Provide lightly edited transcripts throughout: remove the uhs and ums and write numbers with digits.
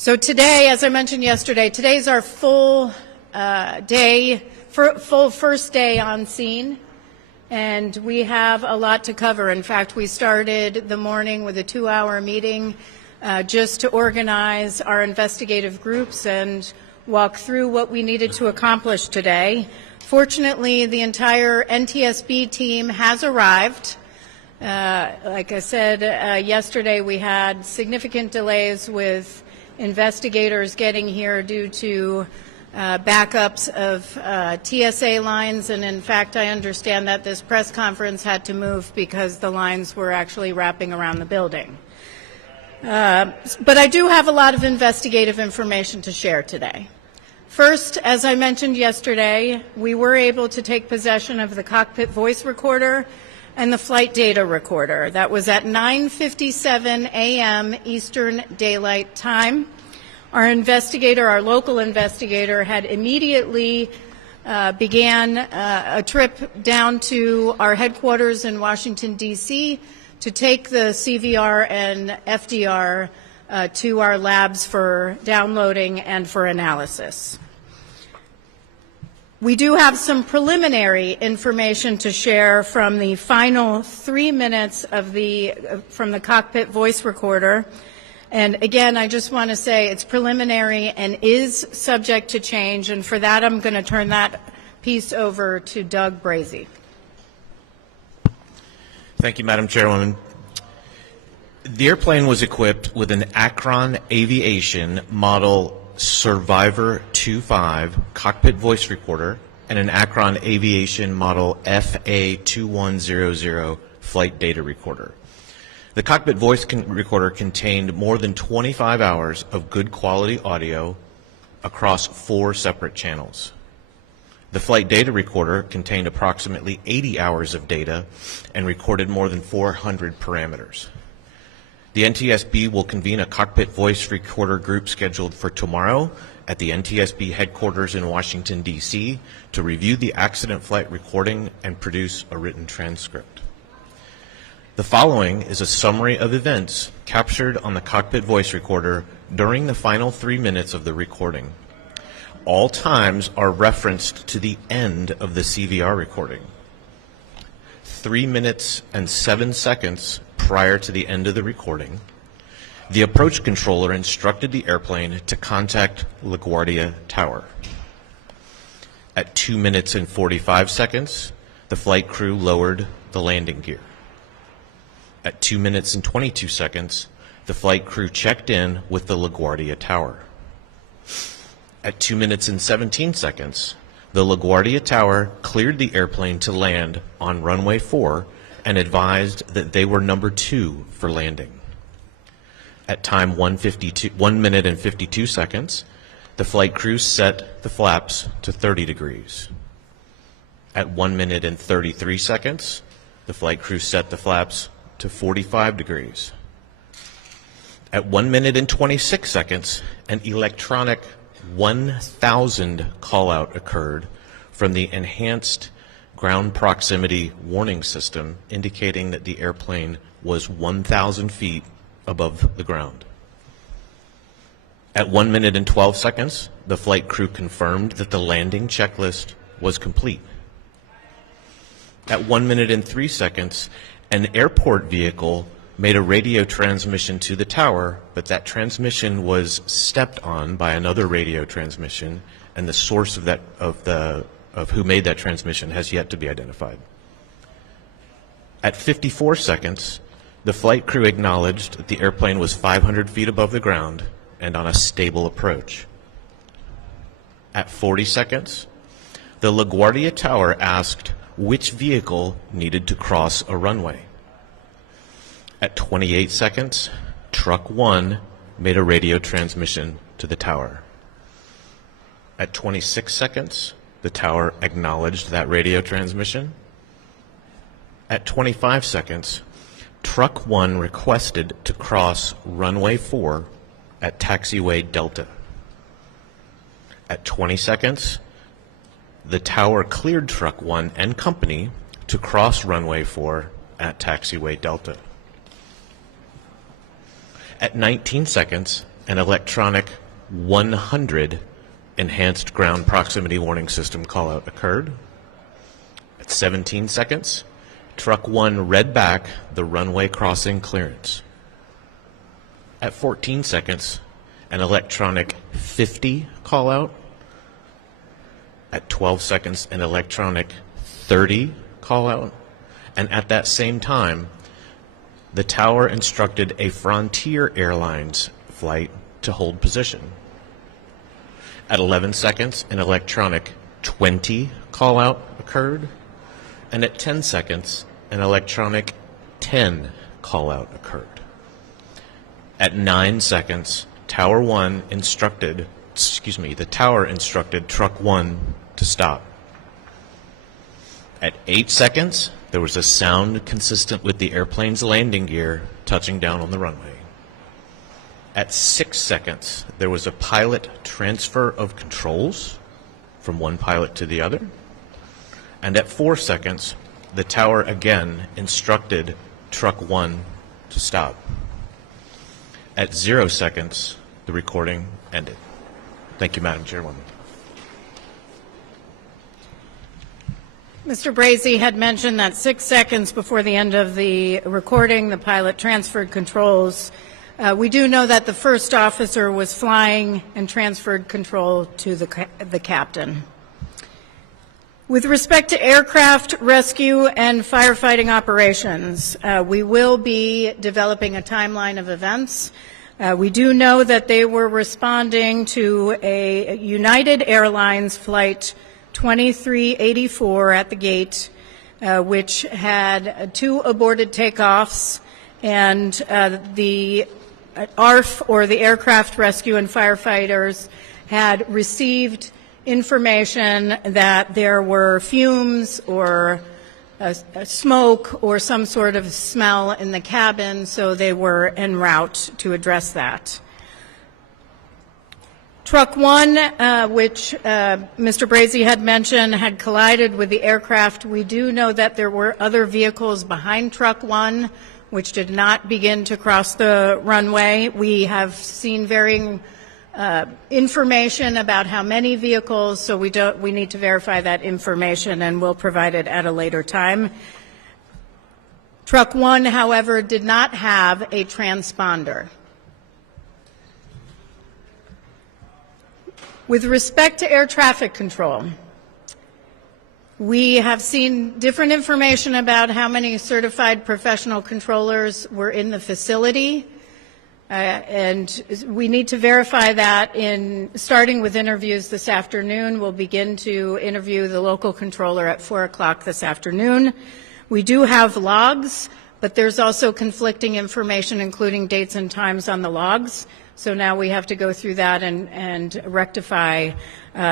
So today, as I mentioned yesterday, today's our full first day on scene, and we have a lot to cover. In fact, we started the morning with a 2-hour meeting just to organize our investigative groups and walk through what we needed to accomplish today. Fortunately, the entire NTSB team has arrived. Like I said yesterday, we had significant delays with investigators getting here due to backups of TSA lines, and in fact I understand that this press conference had to move because the lines were actually wrapping around the building. But I do have a lot of investigative information to share today. First, as I mentioned yesterday, we were able to take possession of the cockpit voice recorder and the flight data recorder. That was at 9:57 a.m. Eastern Daylight Time. Our local investigator, had immediately began a trip down to our headquarters in Washington, D.C. to take the CVR and FDR to our labs for downloading and for analysis. We do have some preliminary information to share from the final 3 minutes from the cockpit voice recorder. And again, I just want to say it's preliminary and is subject to change, and for that I'm going to turn that piece over to Doug Brazee. Thank you, Madam Chairwoman. The airplane was equipped with an Akron Aviation Model Survivor 2.5 cockpit voice recorder and an Akron Aviation Model FA2100 flight data recorder. The cockpit voice recorder contained more than 25 hours of good quality audio across 4 separate channels. The flight data recorder contained approximately 80 hours of data and recorded more than 400 parameters. The NTSB will convene a cockpit voice recorder group scheduled for tomorrow at the NTSB headquarters in Washington, D.C. to review the accident flight recording and produce a written transcript. The following is a summary of events captured on the cockpit voice recorder during the final 3 minutes of the recording. All times are referenced to the end of the CVR recording. 3 minutes and 7 seconds prior to the end of the recording, the approach controller instructed the airplane to contact LaGuardia Tower. At 2 minutes and 45 seconds, the flight crew lowered the landing gear. At 2 minutes and 22 seconds, the flight crew checked in with the LaGuardia Tower. At 2 minutes and 17 seconds, the LaGuardia Tower cleared the airplane to land on runway 4 and advised that they were number 2 for landing. At time 1 minute and 52 seconds, the flight crew set the flaps to 30 degrees. At 1 minute and 33 seconds, the flight crew set the flaps to 45 degrees. At 1 minute and 26 seconds, an electronic 1,000 call-out occurred from the enhanced ground proximity warning system, indicating that the airplane was 1,000 feet above the ground. At 1 minute and 12 seconds, the flight crew confirmed that the landing checklist was complete. At 1 minute and 3 seconds, an airport vehicle made a radio transmission to the tower, but that transmission was stepped on by another radio transmission, and the source of who made that transmission has yet to be identified. At 54 seconds, the flight crew acknowledged that the airplane was 500 feet above the ground and on a stable approach. At 40 seconds, the LaGuardia Tower asked which vehicle needed to cross a runway. At 28 seconds, Truck 1 made a radio transmission to the tower. At 26 seconds, the tower acknowledged that radio transmission. At 25 seconds, Truck 1 requested to cross runway 4 at taxiway Delta. At 20 seconds, the tower cleared Truck 1 and company to cross runway 4 at taxiway Delta. At 19 seconds, an electronic 100 enhanced ground proximity warning system callout occurred. At 17 seconds, Truck 1 read back the runway crossing clearance. At 14 seconds, an electronic 50 callout. At 12 seconds, an electronic 30 callout. And at that same time, the tower instructed a Frontier Airlines flight to hold position. At 11 seconds, an electronic 20 callout occurred. And at 10 seconds, an electronic 10 callout occurred. At 9 seconds, the tower instructed Truck 1 to stop. At 8 seconds, there was a sound consistent with the airplane's landing gear touching down on the runway. At 6 seconds, there was a pilot transfer of controls from one pilot to the other. And at 4 seconds, the tower again instructed Truck 1 to stop. At 0 seconds, the recording ended. Thank you, Madam Chairwoman. Mr. Brazy had mentioned that 6 seconds before the end of the recording, the pilot transferred controls. We do know that the first officer was flying and transferred control to the captain. With respect to aircraft rescue and firefighting operations, we will be developing a timeline of events. We do know that they were responding to a United Airlines flight 2384 at the gate, which had 2 aborted takeoffs, and the ARF, or the Aircraft Rescue and Firefighters, had received information that there were fumes or smoke or some sort of smell in the cabin, so they were en route to address that. Truck 1, which Mr. Brazy had mentioned, had collided with the aircraft. We do know that there were other vehicles behind Truck 1 which did not begin to cross the runway. We have seen varying information about how many vehicles, so we need to verify that information, and we'll provide it at a later time. Truck 1, however, did not have a transponder. With respect to air traffic control, we have seen different information about how many certified professional controllers were in the facility, and we need to verify that starting with interviews this afternoon. We'll begin to interview the local controller at 4 o'clock this afternoon. We do have logs, but there's also conflicting information, including dates and times on the logs. So now we have to go through that and rectify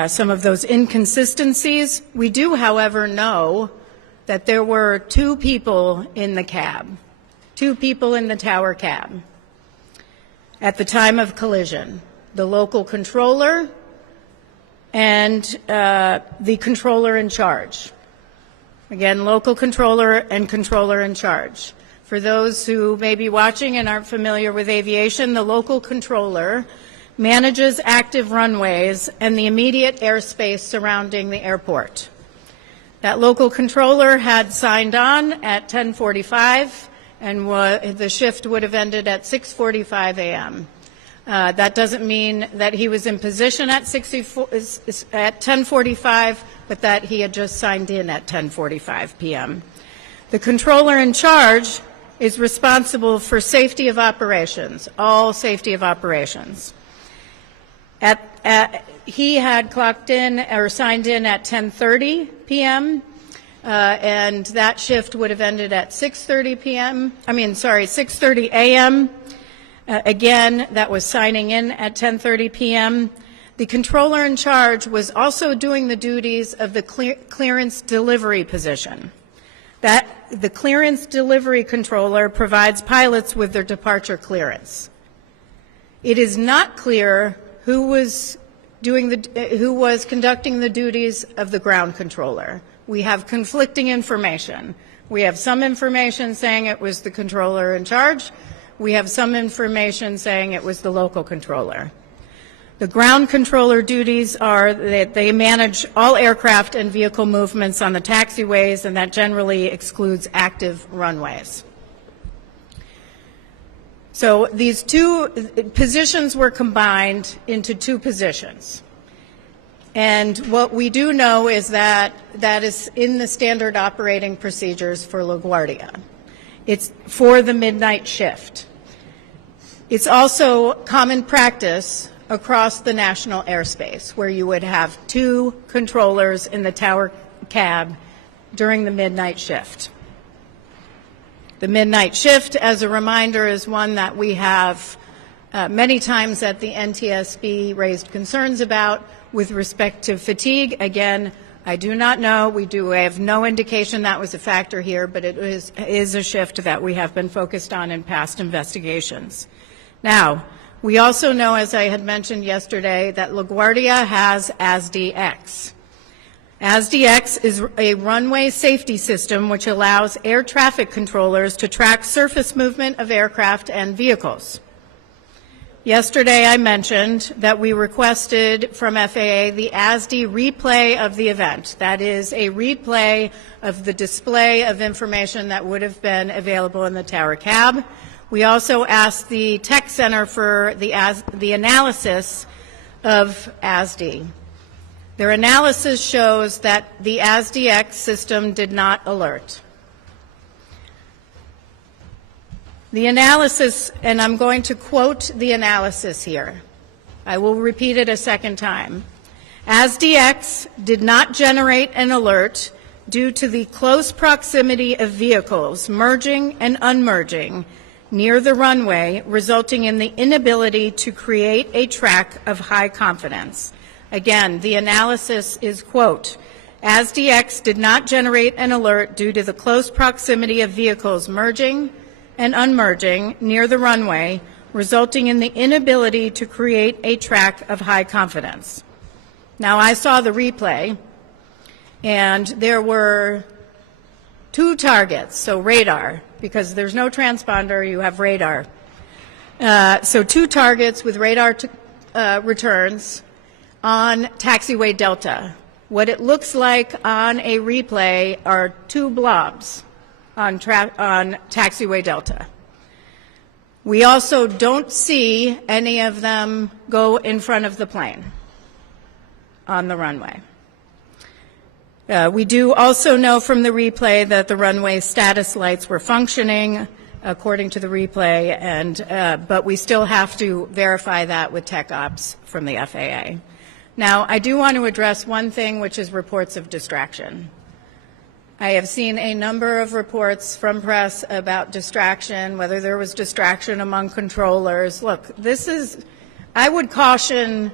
some of those inconsistencies. We do, however, know that there were 2 people in the cab, 2 people in the tower cab at the time of collision, the local controller and the controller in charge. Again, local controller and controller in charge. For those who may be watching and aren't familiar with aviation, the local controller manages active runways and the immediate airspace surrounding the airport. That local controller had signed on at 10:45, and the shift would have ended at 6:45 a.m. That doesn't mean that he was in position at 10:45, but that he had just signed in at 10:45 p.m. The controller in charge is responsible for safety of operations, all safety of operations. He had clocked in or signed in at 10:30 p.m., and that shift would have ended at 6:30 a.m. Again, that was signing in at 10:30 p.m. The controller in charge was also doing the duties of the clearance delivery position. The clearance delivery controller provides pilots with their departure clearance. It is not clear who was conducting the duties of the ground controller. We have conflicting information. We have some information saying it was the controller in charge. we have some information saying it was the local controller. The ground controller duties are that they manage all aircraft and vehicle movements on the taxiways, and that generally excludes active runways. So these two positions were combined into two positions. And what we do know is that that is in the standard operating procedures for LaGuardia. It's for the midnight shift. It's also common practice across the national airspace where you would have two controllers in the tower cab during the midnight shift. The midnight shift, as a reminder, is one that we have many times at the NTSB raised concerns about with respect to fatigue. Again, I do not know. We have no indication that was a factor here, but it is a shift that we have been focused on in past investigations. Now, we also know, as I had mentioned yesterday, that LaGuardia has ASDX. ASDX is a runway safety system which allows air traffic controllers to track surface movement of aircraft and vehicles. Yesterday I mentioned that we requested from FAA the ASD replay of the event. That is a replay of the display of information that would have been available in the tower cab. We also asked the Tech Center for the analysis of ASD. Their analysis shows that the ASDX system did not alert. The analysis, and I'm going to quote the analysis here. I will repeat it a second time. ASDX did not generate an alert due to the close proximity of vehicles merging and unmerging near the runway, resulting in the inability to create a track of high confidence. Again, the analysis is, quote, ASDX did not generate an alert due to the close proximity of vehicles merging and unmerging near the runway, resulting in the inability to create a track of high confidence. Now, I saw the replay, and there were two targets, so radar, because there's no transponder, you have radar. So two targets with radar returns on taxiway Delta. What it looks like on a replay are two blobs on taxiway Delta. We also don't see any of them go in front of the plane on the runway. We do also know from the replay that the runway status lights were functioning according to the replay, but we still have to verify that with tech ops from the FAA. Now, I do want to address one thing, which is reports of distraction. I have seen a number of reports from press about distraction, whether there was distraction among controllers. Look, I would caution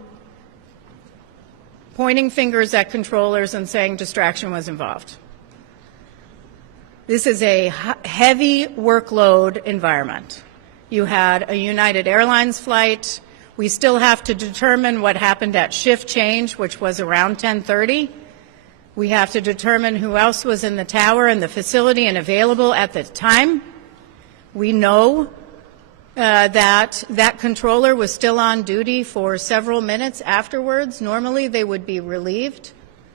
pointing fingers at controllers and saying distraction was involved. This is a heavy workload environment. You had a United Airlines flight. We still have to determine what happened at shift change, which was around 10:30. We have to determine who else was in the tower and the facility and available at the time. We know that controller was still on duty for several minutes afterwards. Normally they would be relieved.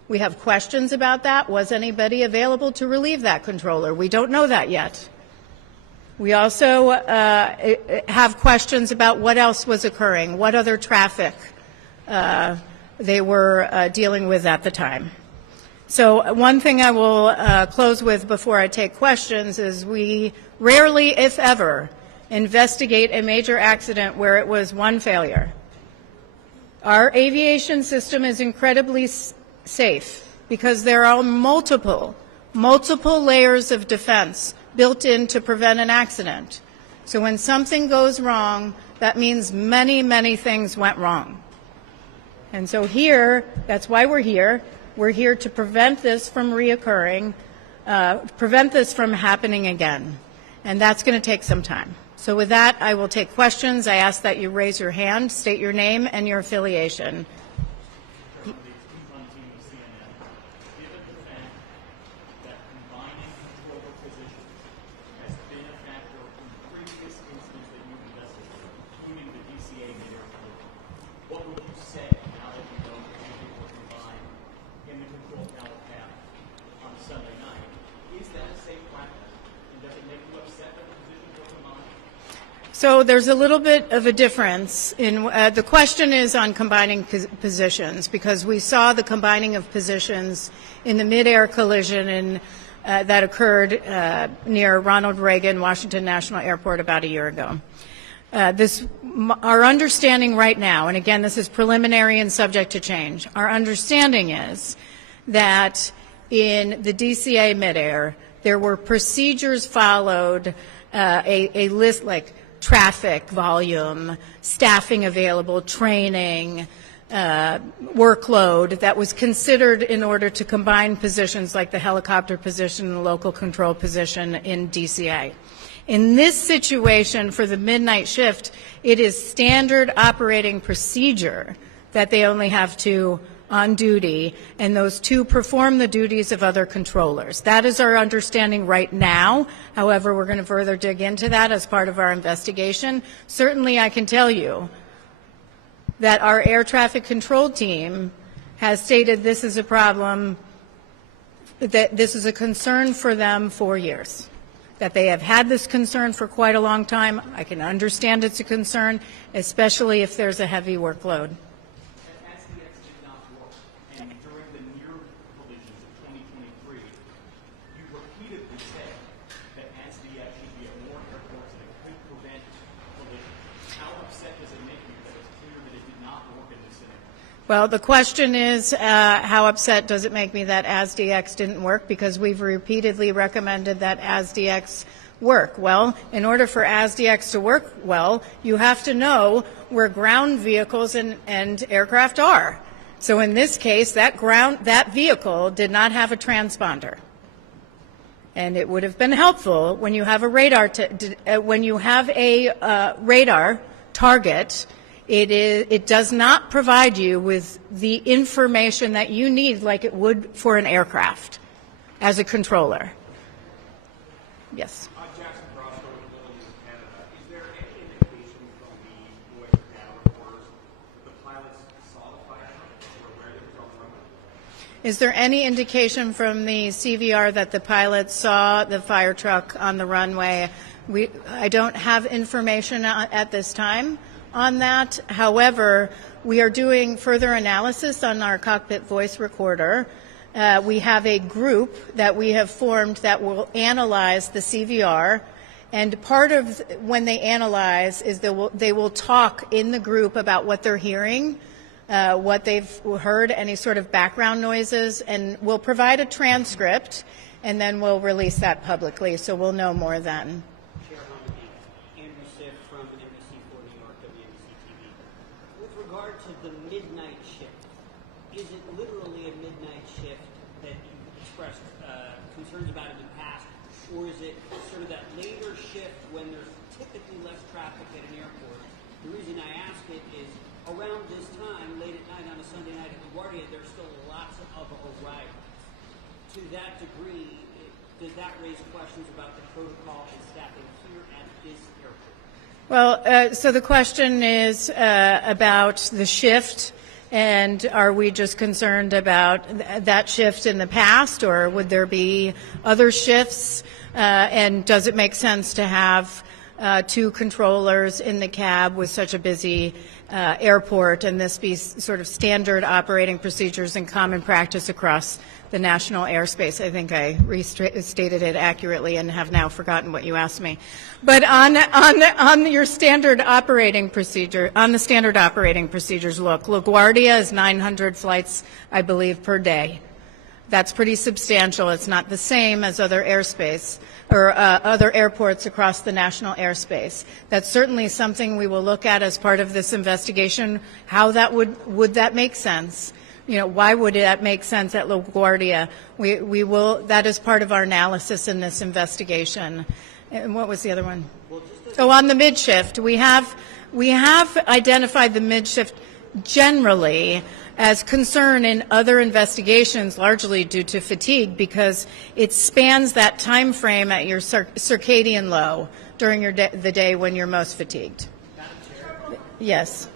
We have questions about that. Was anybody available to relieve that controller? We don't know that yet. We also have questions about what else was occurring, what other traffic they were dealing with at the time. So one thing I will close with before I take questions is we rarely, if ever, investigate a major accident where it was one failure. Our aviation system is incredibly safe because there are multiple layers of defense built in to prevent an accident. So when something goes wrong, that means many, many things went wrong. And so here, that's why we're here. We're here to prevent this from reoccurring, prevent this from happening again. And that's going to take some time. So with that, I will take questions. I ask that you raise your hand, state your name and your affiliation. So there's a little bit of a difference in the question is on combining positions, because we saw the combining of positions in the mid-air collision that occurred near Ronald Reagan Washington National Airport about a year ago. Our understanding right now, and again this is preliminary and subject to change, our understanding is that in the DCA midair there were procedures followed, a list like traffic volume, staffing available, training, workload that was considered in order to combine positions like the helicopter position and the local control position in DCA. In this situation for the midnight shift, it is standard operating procedure that they only have two on duty, and those two perform the duties of other controllers. That is our understanding right now. However, we're going to further dig into that as part of our investigation. Certainly, I can tell you that our air traffic control team has stated this is a problem, that this is a concern for them for years, that they have had this concern for quite a long time. I can understand it's a concern, especially if there's a heavy workload. Well, the question is, how upset does it make me that ASDX didn't work? Because we've repeatedly recommended that ASDX work. Well, in order for ASDX to work well, you have to know where ground vehicles and aircraft are. So in this case, that vehicle did not have a transponder. And it would have been helpful when you have a radar radar target. It does not provide you with the information that you need like it would for an aircraft as a controller. Yes. Jackson Brosco with the Lilies of Canada. Is there any indication from the voice reporters that the pilots saw the fire truck or where they were on the runway? Is there any indication from the CVR that the pilots saw the fire truck on the runway? I don't have information at this time on that. However, we are doing further analysis on our cockpit voice recorder. We have a group that we have formed that will analyze the CVR, and part of when they analyze is they will talk in the group about what they're hearing, what they've heard, any sort of background noises, and we'll provide a transcript, and then we'll release that publicly, so we'll know more then. The midnight shift. Is it literally a midnight shift that you've expressed concerns about in the past, or is it sort of that later shift when there's typically less traffic at an airport? The reason I ask it is around this time, late at night on a Sunday night at LaGuardia, there's still lots of arrivals. To that degree, does that raise questions about the protocol and staffing here at this airport? Well, so the question is about the shift, and are we just concerned about that shift in the past, or would there be other shifts, and does it make sense to have two controllers in the cab with such a busy airport, and this be sort of standard operating procedures and common practice across the national airspace? I think I restated it accurately and have now forgotten what you asked me. But on your standard operating procedure, on the standard operating procedures, look, LaGuardia is 900 flights, I believe, per day. That's pretty substantial. It's not the same as other airspace or other airports across the national airspace. That's certainly something we will look at as part of this investigation. How that would that make sense? You know, why would that make sense at LaGuardia? We will. That is part of our analysis in this investigation. And what was the other one? Oh, on the mid shift, we have identified the mid shift generally as concern in other investigations, largely due to fatigue, because it spans that time frame at your circadian low during the day when you're most fatigued. Yes.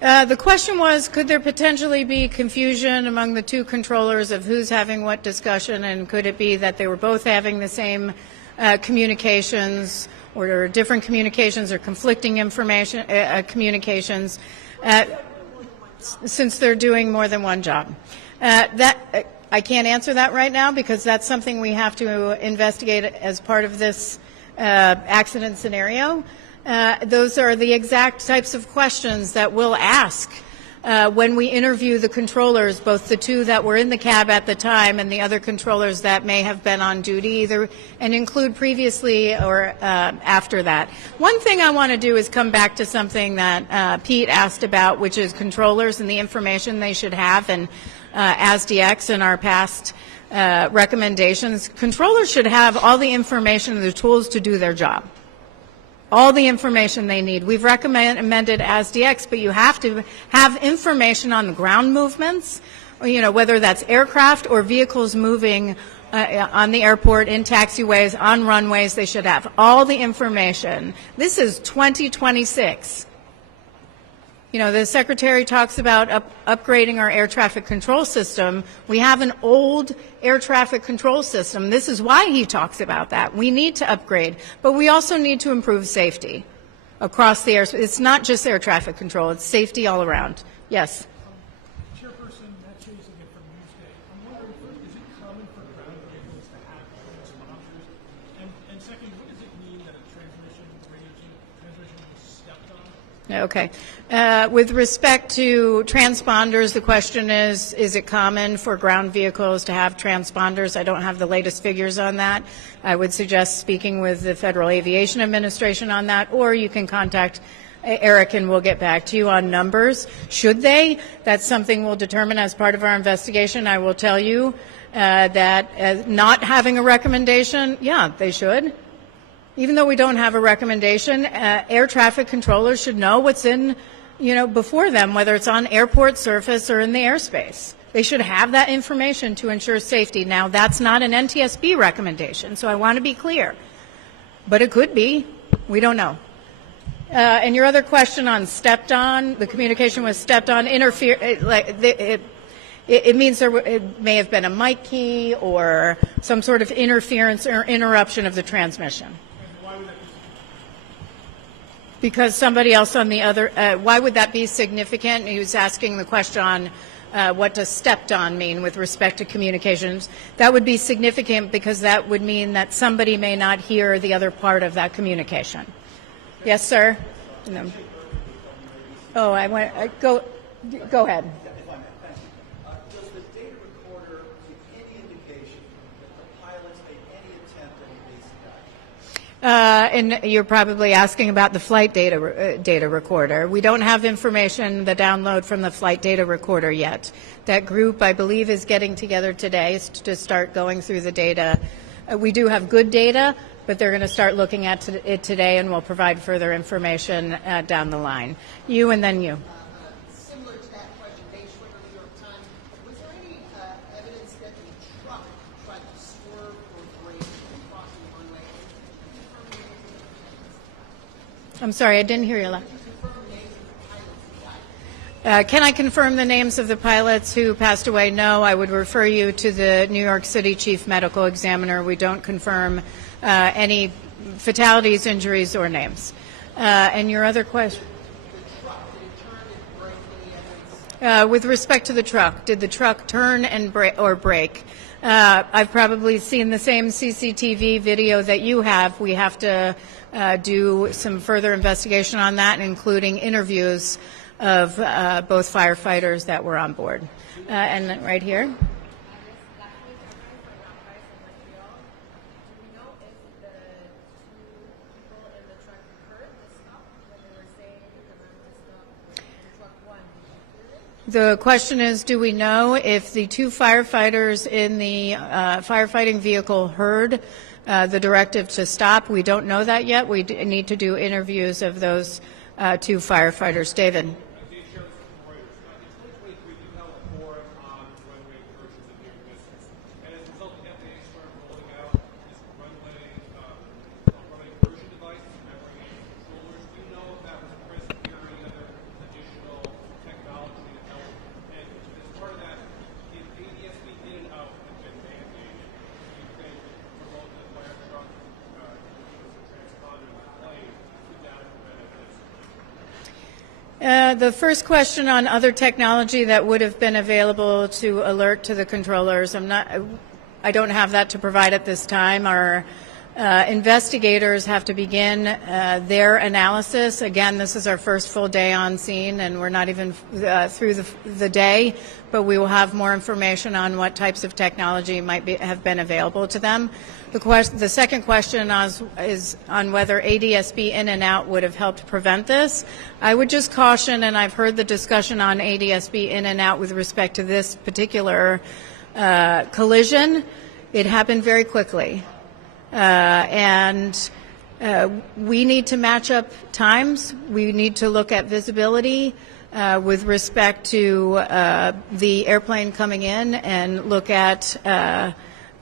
The question was, could there potentially be confusion among the two controllers of who's having what discussion, and could it be that they were both having the same communications, or different communications, or conflicting information communications, since they're doing more than one job? I can't answer that right now, because that's something we have to investigate as part of this accident scenario. Those are the exact types of questions that we'll ask when we interview the controllers, both the two that were in the cab at the time and the other controllers that may have been on duty, either and include previously or after that. One thing I want to do is come back to something that Pete asked about, which is controllers and the information they should have, and ASDX and our past recommendations. Controllers should have all the information and the tools to do their job. All the information they need. We've recommended ASDX, but you have to have information on the ground movements, or, whether that's aircraft or vehicles moving on the airport, in taxiways, on runways. They should have all the information. This is 2026. The Secretary talks about upgrading our air traffic control system. We have an old air traffic control system. This is why he talks about that. We need to upgrade, but we also need to improve safety across the airspace. It's not just air traffic control, it's safety all around. Yes? Chairperson, Matt Chase again from Newsday. I'm wondering, first, is it common for ground vehicles to have transponders? And second, what does it mean that a transmission was stepped on? Okay. With respect to transponders, the question is it common for ground vehicles to have transponders? I don't have the latest figures on that. I would suggest speaking with the Federal Aviation Administration on that, or you can contact Eric and we'll get back to you on numbers. Should they? That's something we'll determine as part of our investigation. I will tell you that not having a recommendation, yeah, they should. Even though we don't have a recommendation, air traffic controllers should know what's in, before them, whether it's on airport surface or in the airspace. They should have that information to ensure safety. Now, that's not an NTSB recommendation, so I want to be clear. But it could be. We don't know. And your other question on stepped on, the communication was stepped on, it means it may have been a mic key or some sort of interference or interruption of the transmission. Because somebody else on the other, why would that be significant? He was asking the question on what does stepped on mean with respect to communications. That would be significant because that would mean that somebody may not hear the other part of that communication. Yes, sir? No. Oh, go ahead. Does the data recorder give any indication that the pilots made any attempt at evasive action? And you're probably asking about the flight data recorder. We don't have information, the download from the flight data recorder yet. That group, I believe, is getting together today to start going through the data. We do have good data, but they're going to start looking at it today, and we'll provide further information down the line. You and then you. Similar to that question, Dave Schwimmer, New York Times. Was there any evidence that the truck tried to swerve or brake crossing the runway? I'm sorry, I didn't hear you. Can I confirm the names of the pilots who passed away? No, I would refer you to the New York City Chief Medical Examiner. We don't confirm any fatalities, injuries, or names. And your other question? With respect to the truck, did the truck turn and brake? I've probably seen the same CCTV video that you have. We have to do some further investigation on that, including interviews of both firefighters that were on board. And right here. The question is, do we know if the two firefighters in the firefighting vehicle heard the directive to stop? We don't know that yet. We need to do interviews of those two firefighters. David. The first question on other technology that would have been available to alert to the controllers, I don't have that to provide at this time. Our investigators have to begin their analysis. Again, this is our first full day on scene, and we're not even through the day, but we will have more information on what types of technology have been available to them. The second question is on whether ADSB in and out would have helped prevent this. I would just caution, and I've heard the discussion on ADSB in and out with respect to this particular collision. It happened very quickly. And we need to match up times. We need to look at visibility with respect to the airplane coming in and look at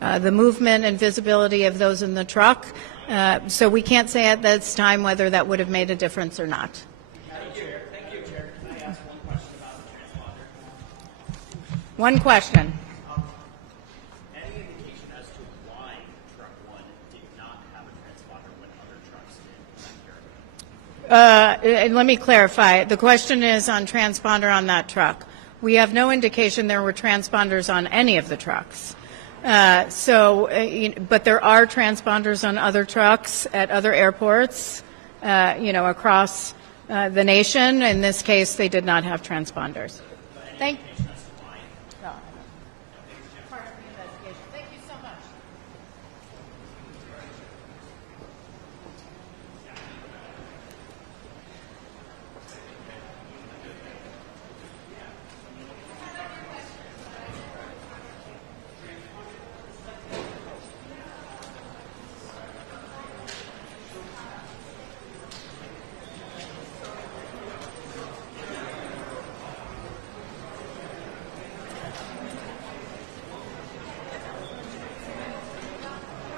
the movement and visibility of those in the truck. So we can't say at this time whether that would have made a difference or not. Thank you, Chair. Can I ask one question about the transponder? One question. Any indication as to why Truck 1 did not have a transponder when other trucks did? And let me clarify. The question is on transponder on that truck. We have no indication there were transponders on any of the trucks. But there are transponders on other trucks at other airports, across the nation. In this case, they did not have transponders. Thank you.